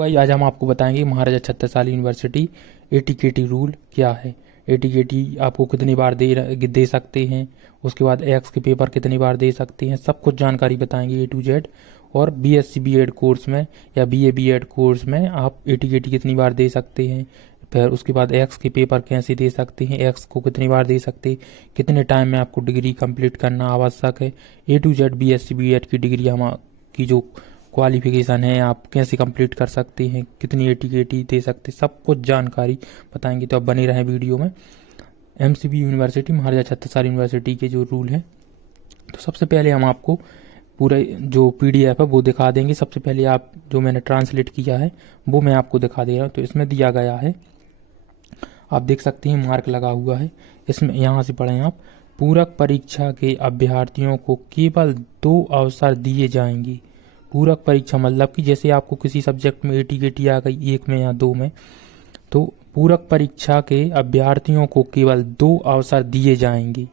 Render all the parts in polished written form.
भाई आज हम आपको बताएंगे महाराजा छत्रसाल यूनिवर्सिटी एटीकेटी रूल क्या है। एटीकेटी आपको कितनी बार दे सकते हैं, उसके बाद एक्स के पेपर कितनी बार दे सकते हैं, सब कुछ जानकारी बताएंगे A to Z। और बीएससी बीएड कोर्स में या बीए बीएड कोर्स में आप एटीकेटी कितनी बार दे सकते हैं, फिर उसके बाद एक्स के पेपर कैसे दे सकते हैं, एक्स को कितनी बार दे सकते हैं, कितने टाइम में आपको डिग्री कंप्लीट करना आवश्यक है। A to Z BSc BEd की डिग्री हम की जो क्वालिफिकेशन है आप कैसे कंप्लीट कर सकते हैं, कितनी एटीकेटी दे सकते, सब कुछ जानकारी बताएंगे। तो अब बने रहें वीडियो में। एमसीबी यूनिवर्सिटी महाराजा छत्रसाल यूनिवर्सिटी के जो रूल है, तो सबसे पहले हम आपको पूरे जो पीडीएफ है वो दिखा देंगे। सबसे पहले आप जो मैंने ट्रांसलेट किया है वो मैं आपको दिखा दे रहा हूँ। तो इसमें दिया गया है, आप देख सकते हैं मार्क लगा हुआ है इसमें, यहाँ से पढ़ें आप। पूरक परीक्षा के अभ्यर्थियों को केवल 2 अवसर दिए जाएंगे। पूरक परीक्षा मतलब कि जैसे आपको किसी सब्जेक्ट में एटीकेटी आ गई 1 में या 2 में, तो पूरक परीक्षा के अभ्यर्थियों को केवल 2 अवसर दिए जाएंगे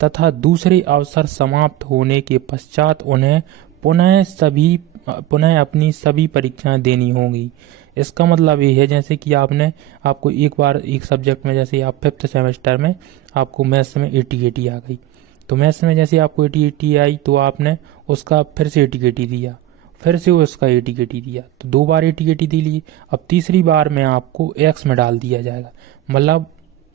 तथा दूसरे अवसर समाप्त होने के पश्चात उन्हें पुनः अपनी सभी परीक्षाएं देनी होंगी। इसका मतलब ये है जैसे कि आपको एक बार एक सब्जेक्ट में, जैसे आप 5th सेमेस्टर में आपको मैथ्स में एटीकेटी आ गई, तो मैथ्स में जैसे आपको एटीकेटी आई तो आपने उसका फिर से एटीकेटी दिया, फिर से उसका एटीकेटी दिया, तो 2 बार एटीकेटी दी ली। अब तीसरी बार में आपको एक्स में डाल दिया जाएगा, मतलब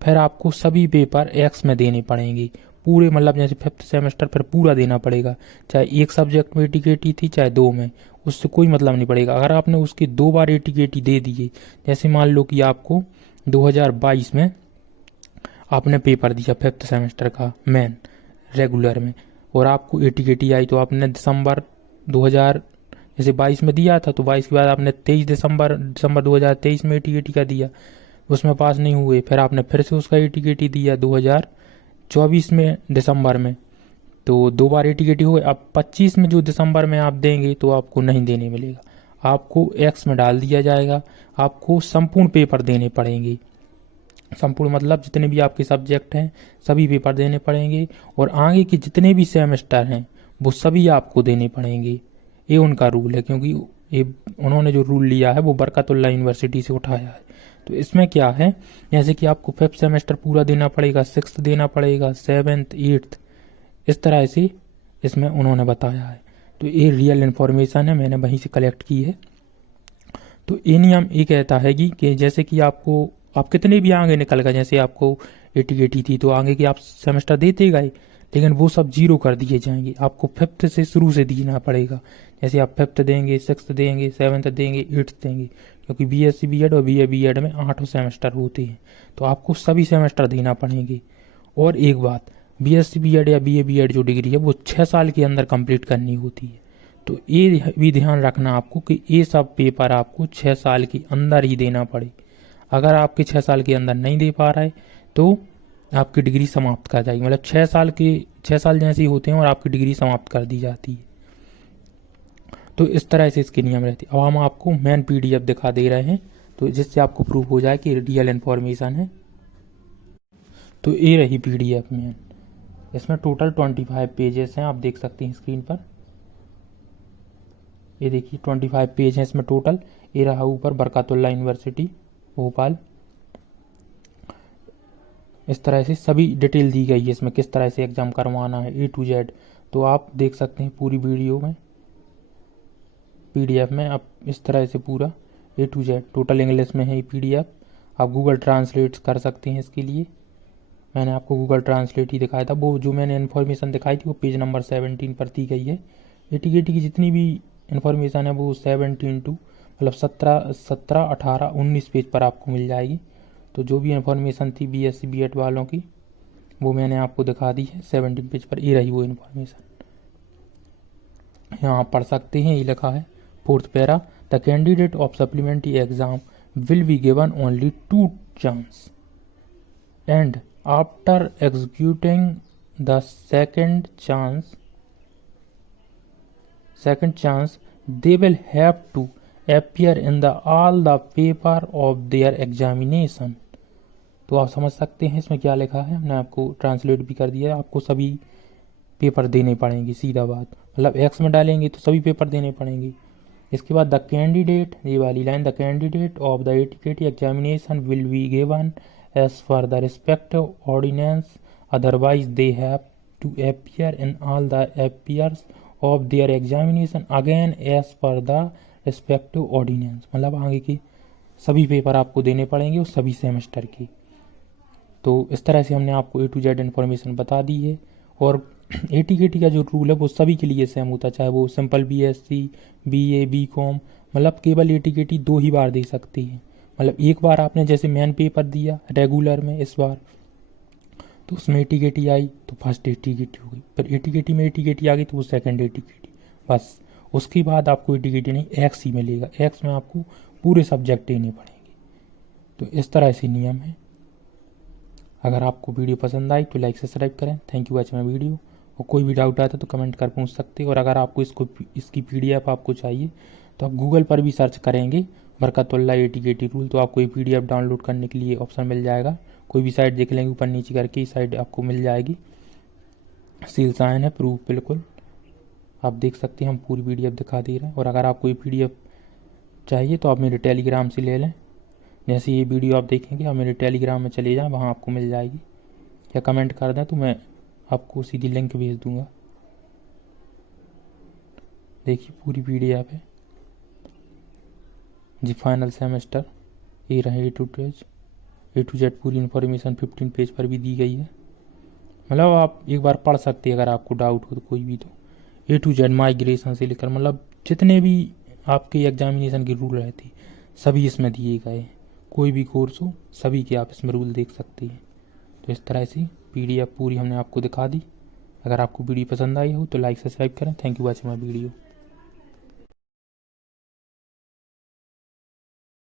फिर आपको सभी पेपर एक्स में देने पड़ेंगे पूरे, मतलब जैसे 5th सेमेस्टर फिर पूरा देना पड़ेगा, चाहे एक सब्जेक्ट में एटीकेटी थी चाहे 2 में, उससे कोई मतलब नहीं पड़ेगा। अगर आपने उसकी 2 बार एटीकेटी दे दिए, जैसे मान लो कि आपको 2022 में आपने पेपर दिया 5th सेमेस्टर का मेन रेगुलर में, और आपको एटीकेटी आई, तो आपने दिसंबर 2000 जैसे 22 में दिया था, तो 22 के बाद आपने 23 दिसंबर 2023 में एटीकेटी का दिया, उसमें पास नहीं हुए, फिर आपने फिर से उसका एटीकेटी दिया 2024 में दिसंबर में, तो 2 बार एटीकेटी हुए। अब 25 में जो दिसंबर में आप देंगे तो आपको नहीं देने मिलेगा, आपको एक्स में डाल दिया जाएगा। आपको संपूर्ण पेपर देने पड़ेंगे, संपूर्ण मतलब जितने भी आपके सब्जेक्ट हैं सभी पेपर देने पड़ेंगे, और आगे के जितने भी सेमेस्टर हैं वो सभी आपको देने पड़ेंगे। ये उनका रूल है, क्योंकि ये उन्होंने जो रूल लिया है वो बरकतुल्लाह यूनिवर्सिटी से उठाया है। तो इसमें क्या है, जैसे कि आपको 5th सेमेस्टर पूरा देना पड़ेगा, 6th देना पड़ेगा, 7th 8th, इस तरह से इसमें उन्होंने बताया है। तो ये रियल इन्फॉर्मेशन है, मैंने वहीं से कलेक्ट की है। तो ये नियम ये कहता है कि जैसे कि आप कितने भी आगे निकल गए, जैसे आपको एटीकेटी थी तो आगे की आप सेमेस्टर देते गए, लेकिन वो सब 0 कर दिए जाएंगे। आपको 5th से शुरू से देना पड़ेगा, जैसे आप 5th देंगे, 6th देंगे, 7th देंगे, 8th देंगे, क्योंकि बीएससी बीएड और बीए बीएड में 8 सेमेस्टर होते हैं, तो आपको सभी सेमेस्टर देना पड़ेंगे। और एक बात, बीएससी बीएड या बीए बीएड जो डिग्री है वो 6 साल के अंदर कंप्लीट करनी होती है। तो ये भी ध्यान रखना आपको कि ये सब पेपर आपको 6 साल के अंदर ही देना पड़े। अगर आपके 6 साल के अंदर नहीं दे पा रहा है तो आपकी डिग्री समाप्त कर जाएगी, मतलब 6 साल जैसे ही होते हैं और आपकी डिग्री समाप्त कर दी जाती है। तो इस तरह से इसके नियम रहते हैं। अब हम आपको मेन पीडीएफ दिखा दे रहे हैं, तो जिससे आपको प्रूफ हो जाए कि रियल इन्फॉर्मेशन है। तो ये रही पीडीएफ में, इसमें टोटल 25 पेजेस हैं, आप देख सकते हैं स्क्रीन पर। ये देखिए 25 पेज हैं इसमें टोटल। ये रहा ऊपर बरकतुल्लाह यूनिवर्सिटी भोपाल, इस तरह से सभी डिटेल दी गई है इसमें, किस तरह से एग्जाम करवाना है A to Z। तो आप देख सकते हैं पूरी वीडियो में, पीडीएफ में आप इस तरह से पूरा A to Z total English में है ये पीडीएफ। आप गूगल ट्रांसलेट कर सकते हैं इसके लिए, मैंने आपको गूगल ट्रांसलेट ही दिखाया था। वो जो मैंने इन्फॉर्मेशन दिखाई थी वो पेज नंबर 17 पर दी गई है। एटीकेटी की जितनी भी इन्फॉर्मेशन है वो 17 टू मतलब 17, 18, 19 पेज पर आपको मिल जाएगी। तो जो भी इन्फॉर्मेशन थी बीएससी बीएड वालों की वो मैंने आपको दिखा दी है 17 पेज पर। ये रही वो इन्फॉर्मेशन, यहाँ आप पढ़ सकते हैं। ये लिखा है 4th para, the candidate of supplementary exam will be given only 2 chance and after executing the second chance they will have to appear in all the paper of their examination। तो आप समझ सकते हैं इसमें क्या लिखा है, हमने आपको ट्रांसलेट भी कर दिया है। आपको सभी पेपर देने पड़ेंगे, सीधा बात, मतलब एक्स में डालेंगे तो सभी पेपर देने पड़ेंगे। इसके बाद द कैंडिडेट, ये वाली line, the candidate of the ATKT examination will be given as per the respective ordinance, otherwise they have to appear in all the appears of their examination again as per the respective ordinance. मतलब आगे की सभी paper आपको देने पड़ेंगे और सभी semester की। तो इस तरह से हमने आपको A to Z इन्फॉर्मेशन बता दी है। और एटीकेटी का जो रूल है वो सभी के लिए सेम होता है, चाहे वो सिंपल BSc, BA, BCom, मतलब केवल एटीकेटी 2 ही बार दे सकती है। मतलब एक बार आपने जैसे मेन पेपर दिया रेगुलर में इस बार, तो उसमें एटीकेटी आई तो फर्स्ट एटीकेटी हो गई, फिर एटीकेटी में एटीकेटी आ गई तो वो सेकंड एटीकेटी, बस। उसके बाद आपको एटीकेटी नहीं, एक्स ही मिलेगा। एक्स में आपको पूरे सब्जेक्ट देने पड़ेंगे। तो इस तरह से नियम है। अगर आपको वीडियो पसंद आई तो लाइक सब्सक्राइब करें। Thank you watching my video. और कोई भी डाउट आता तो कमेंट कर पूछ सकते हैं। और अगर आपको इसकी PDF आपको चाहिए तो आप गूगल पर भी सर्च करेंगे बरकतुल्लाह एटीकेटी रूल, तो आपको ये PDF डाउनलोड करने के लिए ऑप्शन मिल जाएगा। कोई भी साइट देख लेंगे ऊपर नीचे करके, साइट आपको मिल जाएगी। सील साइन है, प्रूफ बिल्कुल आप देख सकते हैं। हम पूरी PDF दिखा दे रहे हैं। और अगर आपको ये PDF चाहिए तो आप मेरे टेलीग्राम से ले लें। जैसे ये वीडियो आप देखेंगे आप मेरे टेलीग्राम में चले जाएं, वहाँ आपको मिल जाएगी। या कमेंट कर दें तो मैं आपको सीधी लिंक भेज दूंगा। देखिए पूरी PDF है जी। फाइनल सेमेस्टर ये रहे A to Z पूरी इन्फॉर्मेशन 15 पेज पर भी दी गई है। मतलब आप एक बार पढ़ सकते हैं अगर आपको डाउट हो तो कोई भी। तो A to Z माइग्रेशन से लेकर मतलब जितने भी आपके एग्जामिनेशन की रूल रहती सभी इसमें दिए गए हैं। कोई भी कोर्स हो सभी के आप इसमें रूल देख सकते हैं। तो इस तरह से PDF पूरी हमने आपको दिखा दी। अगर आपको वीडियो पसंद आई हो तो लाइक सब्सक्राइब करें। Thank you watching my video.